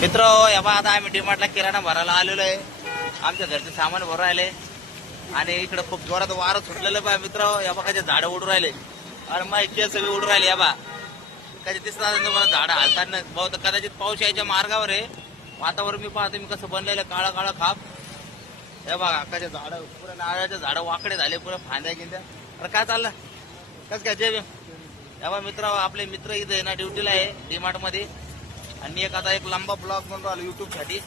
मित्र या बा आता आम्ही डीमार्टला किराणा भरायला आलेलो आहे. आमच्या घरचे सामान भरून राहिले आणि इकडे खूप जोरात वारं सुटलेलं बा मित्र. या बा कशा झाडं उडून राहिले आणि माहिती सगळी उडून राहिले. या बा कधी दिसणार मला झाडं हालताना बहुत कदाचित पाऊस यायच्या मार्गावर आहे. वातावरण मी पाहतो मी कसं बनलेलं काळा काळा खाप. हे बघा कशा झाडं पुऱ्या नारळाचे झाडं वाकडे झाले पुऱ्या फांद्या गिंद्या. अरे काय चाललं कस काय जय या बा मित्र आपले मित्र इथे आहे ना ड्युटीला आहे डीमार्ट मध्ये. आणि मी आता एक लंबा ब्लॉग बनवून राहिलो युट्यूब साठी.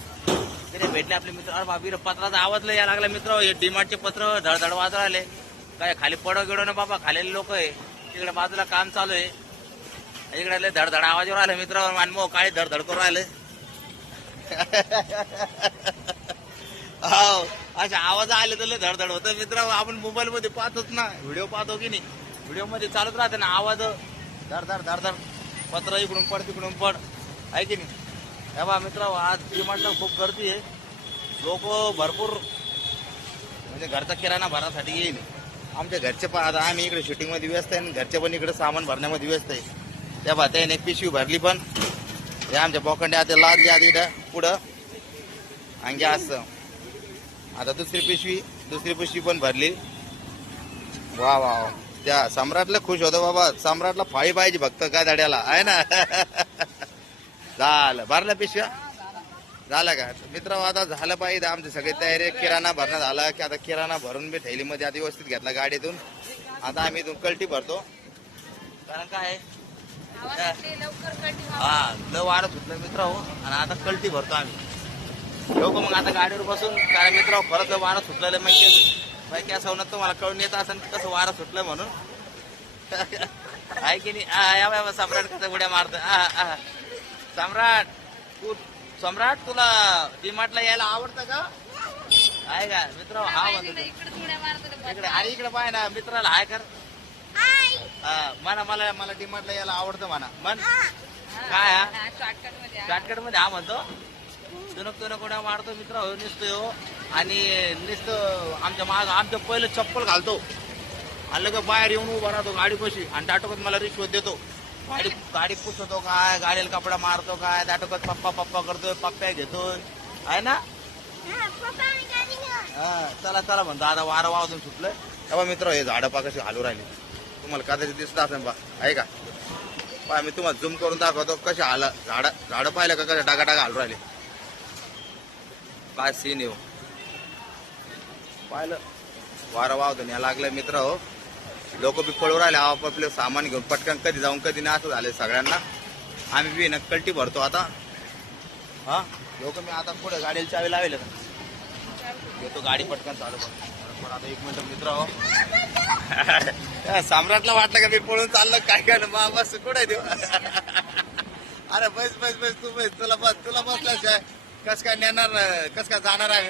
तिथे भेटले आपले मित्र. अरे बाबी पत्राचा आवाज लय यायला लागला मित्र. हे डीमार्टचे पत्र धडधड वाजत राहिले. काय खाली पडो गिडो ना बाबा खालेले लोक आहे. तिकडे बाजूला काम चालू आहे. इकडे लय धडधड आवाज राहिले मित्र. मानमो काळी धडधड करून राहिले. हो अशा आवाज आले तर लय धडधड होतं मित्र. आपण मोबाईल मध्ये पाहतोच ना व्हिडिओ पाहतो की नाही. व्हिडिओ मध्ये चालत राहते ना आवाज धडधड धडधड. पत्र इकडून पड तिकडून पड आहे की नाही. हे बा मित्र आज डीमार्टला खूप गर्दी आहे. लोक भरपूर म्हणजे घरचा किराणा भरण्यासाठी येईल. आमच्या घरचे पण आता आम्ही इकडे शूटिंग मध्ये व्यस्त आहे आणि घरचे पण इकडे सामान भरण्यामध्ये व्यस्त आहे. त्या बा त्याने एक पिशवी भरली पण हे आमच्या बोकंडे आता लागली आधी पुढं अंगे असं. आता दुसरी पिशवी पण भरली. वा वा त्या सम्राटला खुश होतो बाबा. सम्राटला फाळी पाहिजे फक्त काय दाड्याला आहे ना. झालं भरलं पिशव्या झालं का मित्र. आता झालं पाहिजे आमची सगळी तयारी. किराणा भरणं झाला की आता किराणा भरून मी थैलीमध्ये आधी व्यवस्थित घेतला गाडीतून. आता आम्ही इथून कल्टी भरतो कारण काय हा ल वारं सुटलं मित्र हो. आणि आता कल्टी भरतो आम्ही लोक. मग आता गाडीवर बसून काय मित्र खरंच वारं सुटलेलं माहिती असं होणार तुम्हाला कळून येत असं कसं वारं सुटलं म्हणून आहे की नाही. सम्राट कसं उड्या मारत. सम्राट तुला डीमार्टला यायला आवडतं का आहे का मित्र. हा म्हणतो इकडे अरे इकडे पाय ना मित्राला हाय कर. मला डीमार्टला यायला आवडतं म्हणा मन काय शॉर्टकट मध्ये हा म्हणतो. तुनक कोणा मारतो मित्र हो निसतो हो. आणि नुसतं आमच्या माग आमच्या पहिलं चप्पल घालतो आणि लगेच बाहेर येऊन उभा राहतो गाडी कशी आणि टाटोकत मला रिश्वत देतो. गाडी पुसतो काय गाडीला कपडा मारतो काय टाटोकत पप्पा करतोय पप्प्या घेतोय आहे ना. चला चला म्हणतो आता वारं वाजून सुटलंय. तेव्हा मित्र हे झाडं पा कशी हालू राहिली तुम्हाला कदाचित दिसत असेल बा आहे का. पा मी तुम्हाला झूम करून दाखवतो कसे झाडं पाहिलं का कसे टाका हालू राहिले. काय सीन येऊ पाहिलं वारं वावतो या लागलं मित्र हो. लोक बी पळू राहिले आपापले सामान घेऊन पटकन कधी जाऊन कधी नाही असं झाले सगळ्यांना. आम्ही बी कल्टी भरतो आता. हा लोक मी आता पुढे गाडीला चावी लावेल घेतो गाडी पटकन चालू करतो. आता 1 मिनिट मित्र हो. सम्राटला वाटलं का मी पळून चाललं काय काय ना बस कुठे देऊ. अरे बस बस बस तू बस तुला बसला कस काय नेणार कस काय जाणार आहे.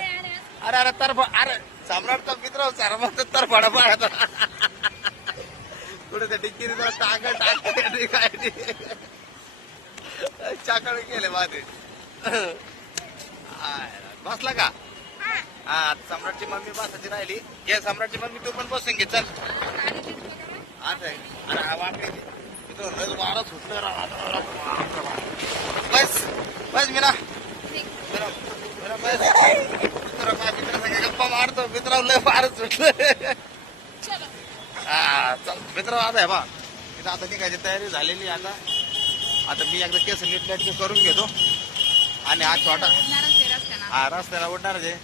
अरे अरे तर अरे सम्राटचा मित्र सारा मग तर फडा पाडत कुठे त्या डिक्कीने जरा टाकले काय चाकड केले माझे. बसला का हा सम्राटची मम्मी बसायची राहिली. घे सम्राटची मम्मी तू पण बसून घे चल. अरे वाटली तिथं वारं सुटलं. बस बस मीना गप्पा मारतो मित्र लय फार सुटलं. हा चल मित्र आता आहे बा तिथं आता निघायची तयारी झालेली. आता मी एकदा केस नीट करून घेतो आणि हा छोटा हा रस्त्याला उडणारच आहे.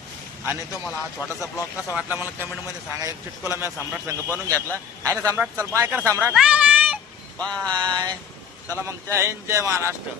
आणि तुम्हाला हा छोटासा ब्लॉग कसा वाटला मला कमेंट मध्ये सांगा. एक चिटकोला मी सम्राट संघ बनवून घेतला आहे ना. सम्राट चल बाय कर सम्राट बाय. चला मग जय हिंद जय महाराष्ट्र.